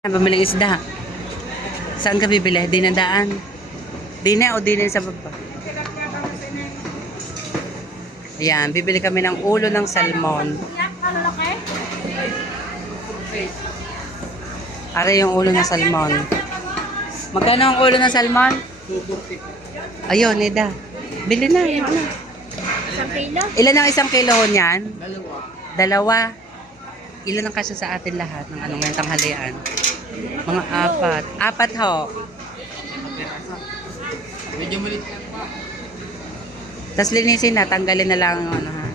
Pamiling isda. Saan ka bibili? Dinadaan. Dine o dine sa baba? Ayan, bibili kami ng ulo ng salmon. Are yung ulo ng salmon. Magkano ang ulo ng salmon? Ayun, Nida. Bili na. ano. Isang kilo? Ilan ang isang kilo niyan? Dalawa. Dalawa. Ilan ang kasya sa atin lahat ng anong ngayong tanghalian? Mga apat. Apat ho. Medyo malit lang pa. Tapos linisin na, tanggalin na lang yung ano ha.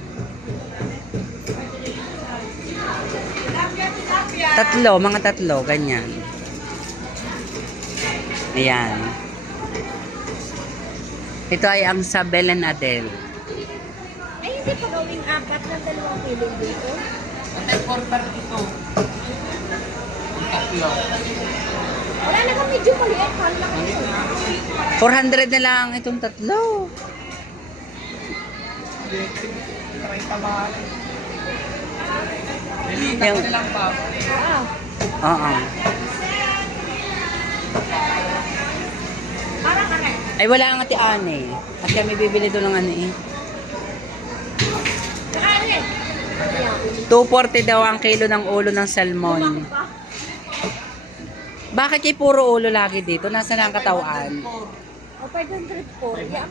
Tatlo, mga tatlo, ganyan. Ayan. Ito ay ang Sabel and Adele. Ay, hindi pa gawing apat na dalawang kilo dito. Ate, 430 ito. Ang tatlo. Wala na kang medyo maliit. Ito. 400 na lang itong tatlo. 30 ba? Nilita Yung-. Ah, Oo. parang ano. Ay, wala ang ati Ane. At kami bibili doon ng ano eh. Saka ano eh. 240 daw ang kilo ng ulo ng salmon. Bakit kay puro ulo lagi dito? Nasaan ang katawan? O, 500 po. Yeah.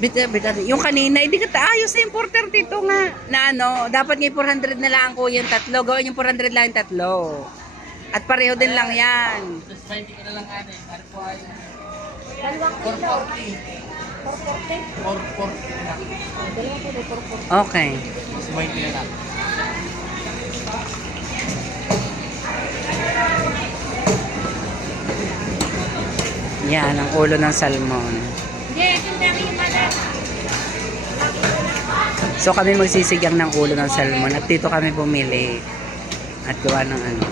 Bit, bit, yung kanina, hindi ka taayos sa importer dito nga. Na ano, dapat nga 400 na lang ko yung tatlo. Gawin yung 400 lang yung tatlo. At pareho din lang yan. Tapos 20 ko na lang. Ano po ay Dalawang kilo. 440. 440. 440 na lang. Dalawang kilo, 440. Okay. Mas 20 na lang. Yan, ang ulo ng salmon. So kami magsisigang ng ulo ng salmon at dito kami bumili. At gawa ng ano.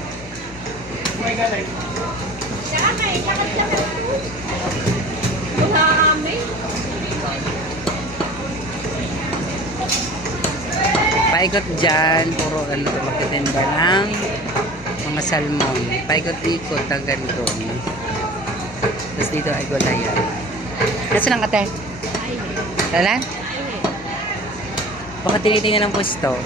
Paikot dyan, puro ano, magtitinda ng mga salmon. Paikot-ikot hanggang doon. Tapos dito ay gulayan. Nasaan ang ate? Ay. Baka tinitingnan ng pwesto.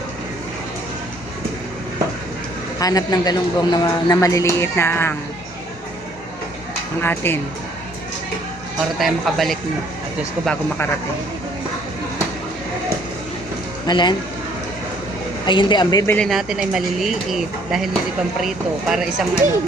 Hanap ng galunggong na, na maliliit na ang ang atin. Para tayo makabalik na. At Diyos ko bago makarating. Malan? Ay hindi, ang bibili natin ay maliliit dahil hindi pang prito para isang ano.